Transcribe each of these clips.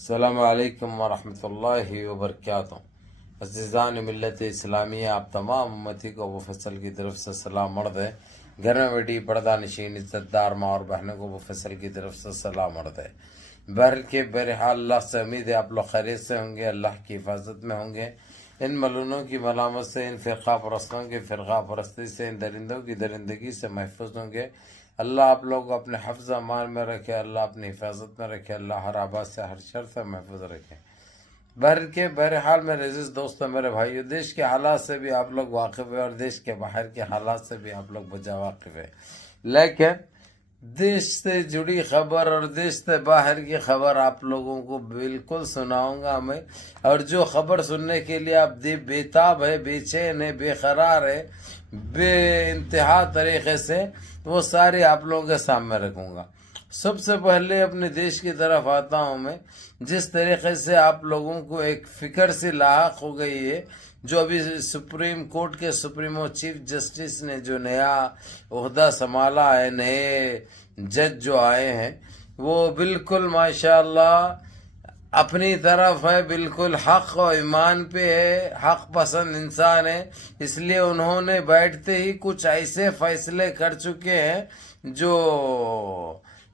السلام علیکم ورحمۃ اللہ وبرکاتہ۔ عزیزان ملت اسلامیہ، آپ تمام امتی کو ابو فصل کی طرف سے سلام عرض ہے۔ گھر میں بیٹھی پردہ نشین عزت دار ماں اور بہنوں کو ابو فصل کی طرف سے سلام عرض ہے۔ بہرحال اللہ سے امید ہے آپ لوگ خیریت سے ہوں گے، اللہ کی حفاظت میں ہوں گے، ان ملونوں کی ملامت سے، ان فرقہ پرستوں کی فرقہ پرستی سے، ان درندوں کی درندگی سے محفوظ ہوں گے۔ اللہ آپ لوگ کو اپنے حفظ امان میں رکھے، اللہ اپنی حفاظت میں رکھے، اللہ ہر آباد سے ہر شر سے محفوظ رکھے۔ بہرحال میرے عزیز دوستوں، میرے بھائیو، دیش کے حالات سے بھی آپ لوگ واقف ہیں اور دیش کے باہر کے حالات سے بھی آپ لوگ بجا واقف ہیں، لیکن دیش سے جڑی خبر اور دیش سے باہر کی خبر آپ لوگوں کو بالکل سناؤں گا میں، اور جو خبر سننے کے لیے آپ بے تاب ہے، بے چین ہے، بے قرار ہے، بے انتہا طریقے سے، وہ سارے آپ لوگوں کے سامنے رکھوں گا۔ سب سے پہلے اپنے دیش کی طرف آتا ہوں میں۔ جس طریقے سے آپ لوگوں کو ایک فکر سے لاحق ہو گئی ہے، جو ابھی سپریم کورٹ کے سپریمو چیف جسٹس نے جو نیا عہدہ سنبھالا ہے، نئے جج جو آئے ہیں، وہ بالکل ماشاءاللہ اپنی طرف ہے، بالکل حق و ایمان پہ ہے، حق پسند انسان ہے۔ اس لیے انہوں نے بیٹھتے ہی کچھ ایسے فیصلے کر چکے ہیں جو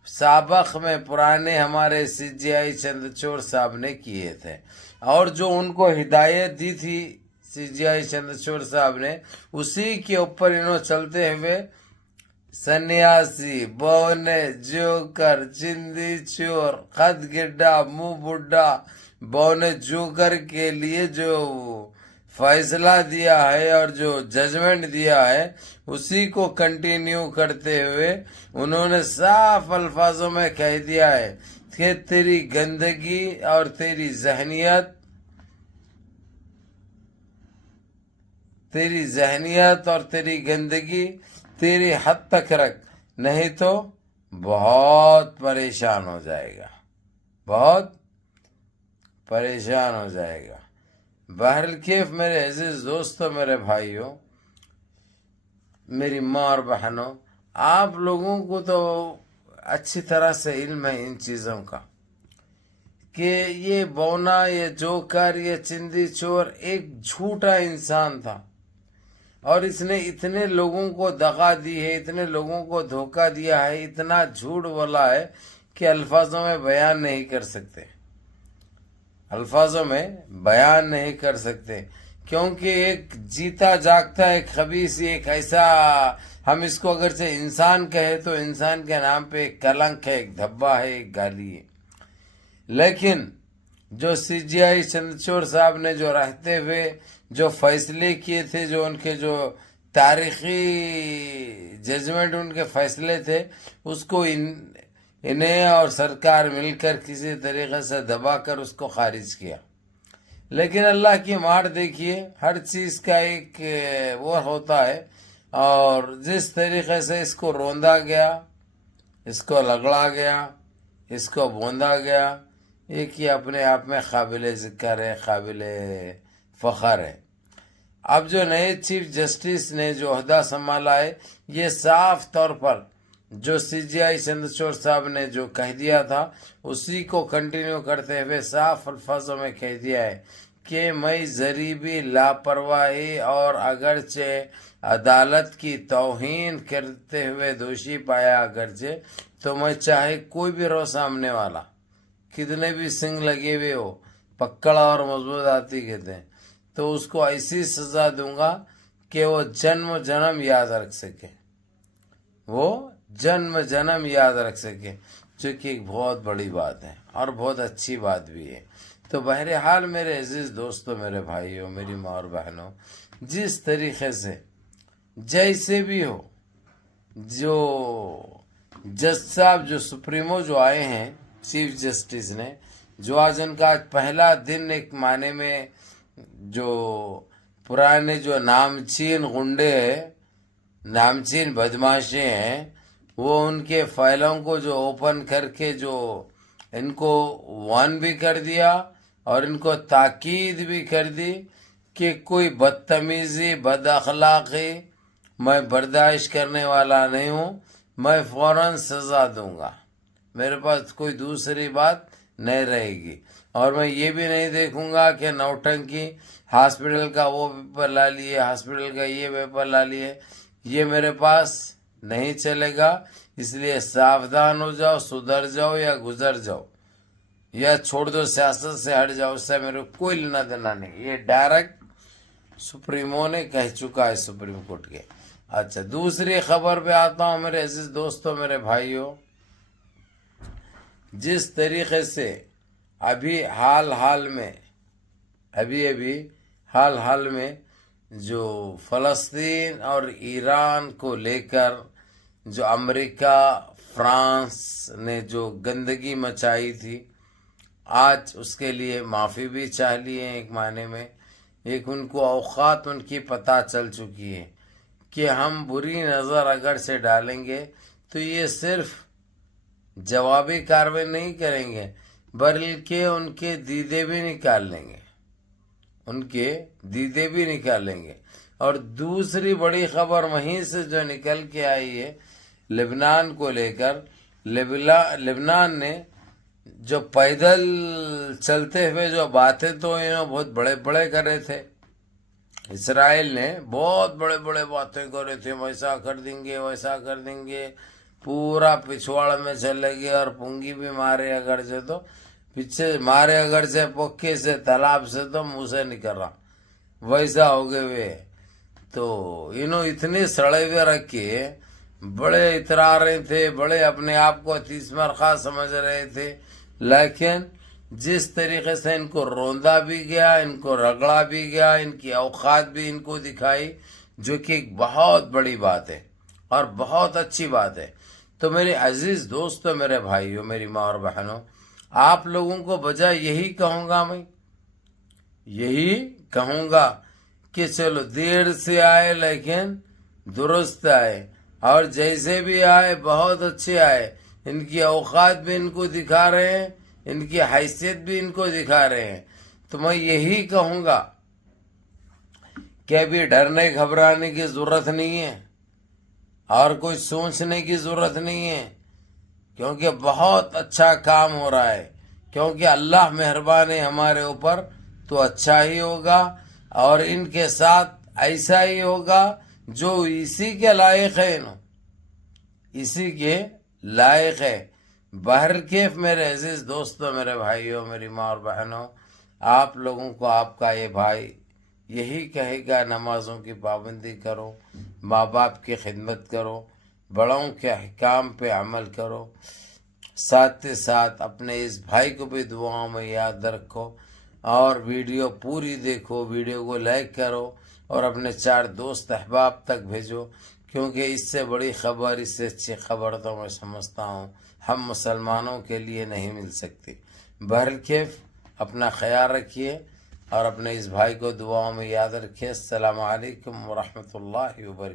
سابق میں پرانے ہمارے سی جی آئی چندرچوڑ صاحب نے کیے تھے، اور جو ان کو ہدایت دی تھی سی جی آئی چندرچوڑ صاحب نے، اسی کے اوپر انہوں چلتے ہوئے سنیاسی، بونے، جوکر، چندی چور، خط گڈا، منہ بڈھا، بونے جوکر کے لیے جو فیصلہ دیا ہے اور جو ججمنٹ دیا ہے، اسی کو کنٹینیو کرتے ہوئے انہوں نے صاف الفاظوں میں کہہ دیا ہے کہ تیری گندگی اور تیری ذہنیت اور تیری گندگی تیری حد تک رکھ، نہیں تو بہت پریشان ہو جائے گا، بہت پریشان ہو جائے گا۔ بہرکیف میرے عزیز دوستو، میرے بھائیوں، میری ماں اور بہنوں، آپ لوگوں کو تو اچھی طرح سے علم ہے ان چیزوں کا کہ یہ بونا، یہ جوکر، یہ چندی چور ایک جھوٹا انسان تھا، اور اس نے اتنے لوگوں کو دغا دی ہے، اتنے لوگوں کو دھوکہ دیا ہے، اتنا جھوٹ بولا ہے کہ الفاظوں میں بیان نہیں کر سکتے، الفاظوں میں بیان نہیں کر سکتے، کیونکہ ایک جیتا جاگتا ایک خبیث، ایک ایسا، ہم اس کو اگرچہ انسان کہے تو انسان کے نام پہ ایک کلنک ہے، ایک دھبا ہے، ایک گالی ہے۔ لیکن جو سی جی آئی چندرچوڑ صاحب نے جو رہتے ہوئے جو فیصلے کیے تھے، جو ان کے جو تاریخی ججمنٹ ان کے فیصلے تھے، اس کو انہیں اور سرکار مل کر کسی طریقے سے دبا کر اس کو خارج کیا۔ لیکن اللہ کی مہار دیکھیے، ہر چیز کا ایک وہ ہوتا ہے، اور جس طریقے سے اس کو روندا گیا، اس کو لگڑا گیا، اس کو بوندا گیا، ایک ہی اپنے آپ میں قابل ذکر ہے، قابل فخر ہے۔ اب جو نئے چیف جسٹس نے جو عہدہ سنبھالا ہے، یہ صاف طور پر جو سی جی آئی چندرچوڑ صاحب نے جو کہہ دیا تھا، اسی کو کنٹینیو کرتے ہوئے صاف الفاظوں میں کہہ دیا ہے کہ میں ذریعی لاپرواہی اور اگرچہ عدالت کی توہین کرتے ہوئے دوشی پایا اگرچہ، تو میں چاہے کوئی بھی رو سامنے والا، کتنے بھی سنگ لگے ہوئے ہو، پکڑا اور مضبوط آتی کہتے ہیں، تو اس کو ایسی سزا دوں گا کہ وہ جنم جنم یاد رکھ سکے، وہ جنم جنم یاد رکھ سکے، جو کہ ایک بہت بڑی بات ہے اور بہت اچھی بات بھی ہے۔ تو بہرحال میرے عزیز دوستو، میرے بھائیوں، میری ماں اور بہنوں، جس طریقے سے جیسے بھی ہو، جو جج صاحب جو سپریمو جو آئے ہیں چیف جسٹس نے، جو آج ان کا پہلا دن، ایک معنی میں جو پرانے جو نامچین غنڈے ہیں، نامچین بدماشے ہیں، وہ ان کے فائلوں کو جو اوپن کر کے جو ان کو وارن بھی کر دیا اور ان کو تاکید بھی کر دی کہ کوئی بدتمیزی، بد اخلاقی میں برداشت کرنے والا نہیں ہوں، میں فوراً سزا دوں گا، میرے پاس کوئی دوسری بات نہیں رہے گی. اور میں یہ بھی نہیں دیکھوں گا کہ نوٹنکی ہاسپٹل کا وہ پیپر لا لیے، ہاسپٹل کا یہ پیپر لا لیے. یہ میرے پاس نہیں چلے گا. اس لیے ساودھان ہو جاؤ، سدھر جاؤ یا گزر جاؤ یا چھوڑ دو، سیاست سے ہٹ جاؤ، اس سے میرے کوئی لینا دینا نہیں. یہ ڈائریکٹ سپریمو نے کہہ چکا ہے، سپریم کورٹ کے. اچھا، دوسری خبر پہ آتا ہوں میرے عزیز دوستوں، میرے بھائیوں. جس طریقے سے ابھی حال حال میں جو فلسطین اور ایران کو لے کر جو امریکہ فرانس نے جو گندگی مچائی تھی، آج اس کے لیے معافی بھی چاہ لیے. ایک معنی میں ایک ان کو اوقات ان کی پتہ چل چکی ہے کہ ہم بری نظر اگر سے ڈالیں گے تو یہ صرف جوابی کارروائی نہیں کریں گے بلکہ ان کے دیدے بھی نکال لیں گے. اور دوسری بڑی خبر وہیں سے جو نکل کے آئی ہے لبنان کو لے کر. لبنان نے جو پیدل چلتے ہوئے جو باتیں تو انہوں بہت بڑے کر رہے تھے، اسرائیل نے بہت بڑے باتیں کر رہے تھے، ویسا کر دیں گے، پورا پچھواڑ میں چلے گئے اور پونگی بھی مارے اگر سے تو پیچھے مارے اگر سے پکے سے تالاب سے تو منہ سے نکل رہا، ویسا ہو گئے ہوئے. تو انہوں اتنے سڑے ہوئے رکھے، بڑے اترا رہے تھے، بڑے اپنے آپ کو تیسمر خواہ سمجھ رہے تھے. لیکن جس طریقے سے ان کو روندا بھی گیا، ان کو رگڑا بھی گیا، ان کی اوقات بھی ان کو دکھائی، جو کہ ایک بہت بڑی بات ہے اور بہت اچھی بات ہے. تو میرے عزیز دوستو، میرے بھائیوں، میری ماں اور بہنوں، آپ لوگوں کو بجائے یہی کہوں گا کہ چلو دیر سے آئے لیکن درست آئے، اور جیسے بھی آئے بہت اچھے آئے. ان کی اوقات بھی ان کو دکھا رہے ہیں، ان کی حیثیت بھی ان کو دکھا رہے ہیں. تو میں یہی کہوں گا کہ ابھی ڈرنے گھبرانے کی ضرورت نہیں ہے اور کوئی سوچنے کی ضرورت نہیں ہے، کیونکہ بہت اچھا کام ہو رہا ہے. کیونکہ اللہ مہربان ہے ہمارے اوپر، تو اچھا ہی ہوگا اور ان کے ساتھ ایسا ہی ہوگا جو اسی کے لائق ہے. بہرکیف میرے عزیز دوستوں، میرے بھائیوں، میری ماں اور بہنوں، آپ لوگوں کو آپ کا یہ بھائی یہی کہے گا، نمازوں کی پابندی کرو، ماں باپ کی خدمت کرو، بڑوں کے احکام پہ عمل کرو، ساتھ ساتھ اپنے اس بھائی کو بھی دعاؤں میں یاد رکھو، اور ویڈیو پوری دیکھو، ویڈیو کو لائک کرو اور اپنے 4 دوست احباب تک بھیجو، کیونکہ اس سے بڑی خبر، اس سے اچھی خبر تو میں سمجھتا ہوں ہم مسلمانوں کے لیے نہیں مل سکتی. بہرکیف اپنا خیال رکھیے اور اپنے اس بھائی کو دعاؤں میں یاد رکھیے. السلام علیکم ورحمۃ اللہ وبرکاتہ.